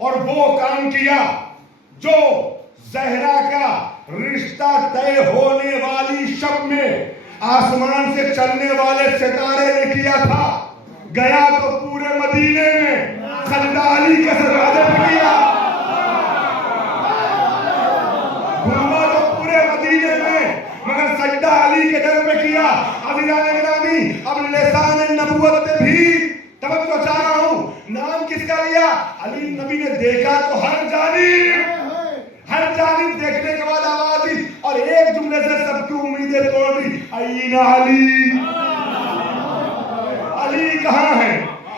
اور وہ کام کیا جو زہرا کا رشتہ طے ہونے والی شب میں آسمان سے چلنے والے ستارے نے کیا تھا. گیا تو پورے مدینے میں سجدہ علی کے دروازے پہ کیا, گھوما تو پورے مدینے میں مگر سجدہ علی کے در پہ کیا. عزیزان گرامی, اب لسان نبوت پہ بھی توجہ چاہ رہا ہوں. نام کس کا لیا؟ علی. نبی نے دیکھا تو ہر جانب دیکھنے کے بعد آواز دی اور ایک جملے سے سب کی امیدیں توڑ دی, این علی. علی کہاں ہے؟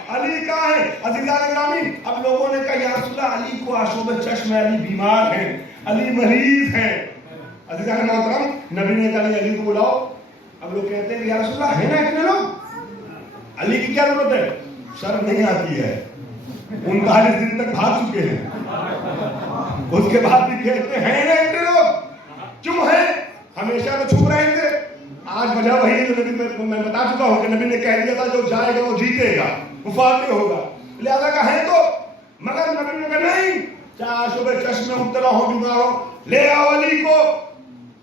علی کہاں ہے؟ عزیزان گرامی, اب لوگوں نے کہا یا رسول اللہ علی کو آشوب چشم, علی بیمار ہیں, علی مریض ہیں. عزیزان محترم, نبی نے کہا علی کو بلاؤ. اب لوگ کہتے ہیں یا رسول اللہ ہے نا اتنے لوگ, علی کی کیا ضرورت ہے؟ شرم نہیں آتی ہے, 39 دن تک بھاگ چکے ہیں, اس کے بعد بھی کہتے ہیں نا اتنے لوگ, کیوں ہے؟ ہمیشہ تو چھپ رہے تھے. آج وجہ وہی ہے جو نبی میں بتا چکا ہوں کہ نبی نے کہہ دیا تھا جو جائے گا وہ جیتے گا, وفات میں ہوگا. لہذا کہ ہے تو, مگر نبی نے کہا نہیں, چاہے آشوب چشم میں مبتلا ہو, بیمار ہو, لے آؤ علی کو.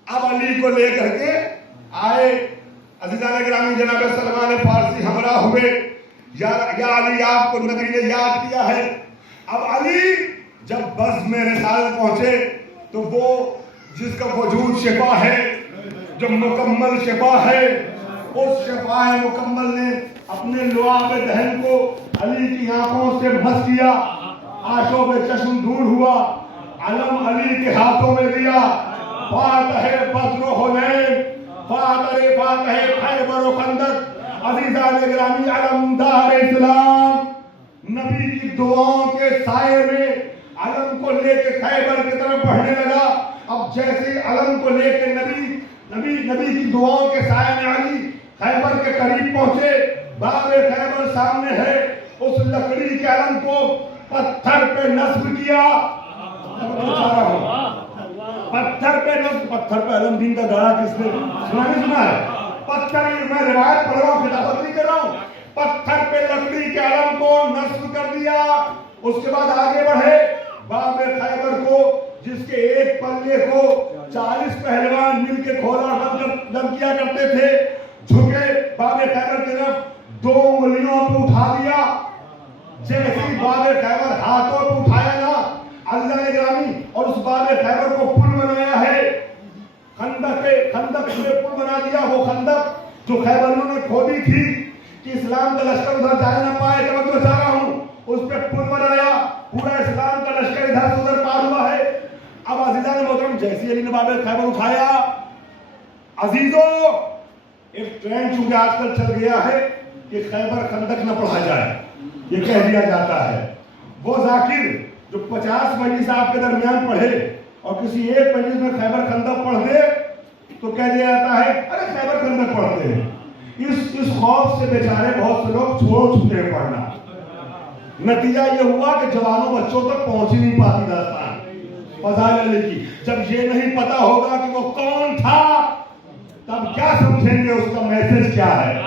اب علی کو لے کر کے آئے. عزیزان گرامی, جناب سلمان فارسی ہمراہ ہوئے. یا علی, آپ کو نبی نے یاد کیا ہے. اب علی جب بزم رسالت پہنچے تو وہ جس کا وجود شفا ہے, جو مکمل شفا ہے, اس شفا مکمل نے اپنے لعاب دہن کو علی کی آنکھوں سے بھس کیا. آشوب چشم دور ہوا, علم علی کے ہاتھوں میں دیا. فاتح بدر و حنین, فاتح خیبر و خندق. عزیزان گرامی, علمدار اسلام نبی کی دعاؤں کے سائے میں علم کو لے کے خیبر کی طرف بڑھنے لگا. اب جیسے علم کو لے کے نبی کی دعاؤں کے سائے میں علی خیبر کے قریب پہنچے. باب خیبر سامنے ہے. اس لکڑی کے علم کو پتھر پہ نصب کیا. پتھر پہ علم دین کا گڑا کس نے سنا ہے؟ پتھر, میں روایت پڑھ رہا ہوں, خطابت نہیں کر رہا ہوں. پتھر پہ لکڑی کے علم کو نصب کر دیا. اس کے بعد آگے بڑھے. باب خیبر کو, جس کے ایک پلے کو 40 پہلوان مل کے کھولا دم کیا کرتے تھے, جھکے باب خیبر کی طرف 2 انگلیوں پہ اٹھا دیا. جیسی باب خیبر ہاتھوں پہ اٹھایا نا عزیزان گرامی, اور اس باب خیبر کو پل بنایا ہے. خندق میں پل بنا دیا. وہ خندق جو خیبریوں نے کھودی تھی کہ اسلام کا لشکر ادھر جا نہ پائے, توجہ چاہ رہا ہوں, اس پہ پل بنایا. پورا اسلام کا لشکر ادھر سے ادھر پار ہوا ہے. اب عزیزان محترم, جیسے علی نے باب خیبر اٹھایا, عزیزوں ایک ٹرینڈ چونکہ آج کل چل گیا ہے کہ خیبر خندق نہ پڑھا جائے, یہ کہہ دیا جاتا ہے. وہ ذاکر جو 50 مجلس آپ کے درمیان پڑھے اور کسی ایک مجلس میں خیبر خندق پڑھ دے تو کہہ دیا جاتا ہے ارے خیبر خندق پڑھتے ہیں. اس خوف سے بیچارے بہت سے لوگ چھوڑ چکے ہیں پڑھنا. نتیجہ یہ ہوا کہ جوانوں بچوں تک پہنچ ہی نہیں پاتی داستان فضائل علی کی. جب یہ نہیں پتا ہوگا کہ وہ کون تھا تب کیا سمجھیں گے اس کا میسج کیا ہے,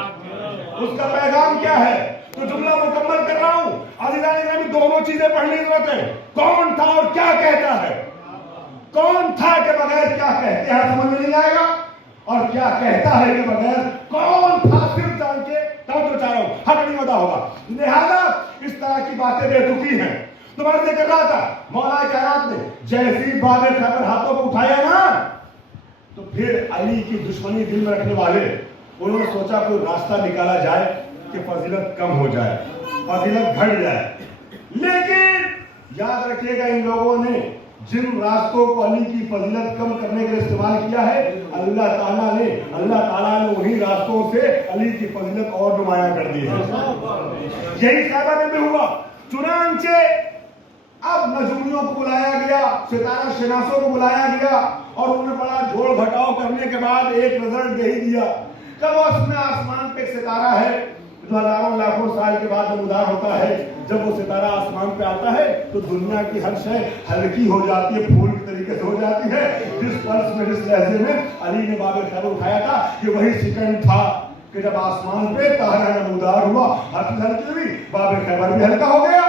اس کا پیغام کیا ہے. تو جملہ مکمل کر رہا ہوں. عزیزان گرامی, دونوں چیزیں پڑھنے کی ضرورت ہے. کون تھا اور کیا کہتا ہے. کون تھا کے بغیر کیا کہتے ہیں سمجھ میں نہیں آئے گا, اور کیا کہتا ہے کے بغیر کون تھا صرف جان کے تب تو چاہ رہا ہوں حق نہیں ہوتا ہوگا. لہذا اس طرح کی باتیں بے تکی ہیں. تمہارے ذکر رہا تھا مولا کائنات نے جیسی باب خیبر ہاتھوں کو اٹھایا نا, تو پھر علی کی دشمنی دل میں رکھنے والے انہوں نے سوچا کوئی راستہ نکالا جائے کہ فضیلت کم ہو جائے, فضیلت گھٹ جائے. لیکن یاد رکھیے گا, ان لوگوں نے جن راستوں کو علی کی فضیلت کم کرنے کے لیے استعمال کیا ہے, اللہ تعالیٰ نے انہی راستوں سے علی کی فضیلت اور نمایاں کر دی ہے. یہی خیبر میں ہوا. چنانچہ اب نجومیوں کو بلایا گیا, ستارہ شناسوں کو بلایا گیا, اور انہوں نے بڑا جھوڑ گھٹاؤ کرنے کے بعد ایک رزلٹ دے ہی دیا کہ وہ اس میں آسمان پہ ایک ستارہ ہے جو ہزاروں لاکھوں سال کے بعد نمودار ہوتا ہے. جب وہ ستارہ آسمان پہ آتا ہے تو دنیا کی ہر شے ہلکی ہو جاتی ہے, پھول کے طریقے سے ہو جاتی ہے. جس فرض میں, جس لہجے میں علی نے باب خیبر اٹھایا تھا, یہ وہی سیکنڈ تھا کہ جب آسمان پہ تارہ نمودار ہوا, ہر چیز ہلکی ہوئی, باب خیبر بھی ہلکا ہو گیا.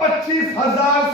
25,000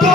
2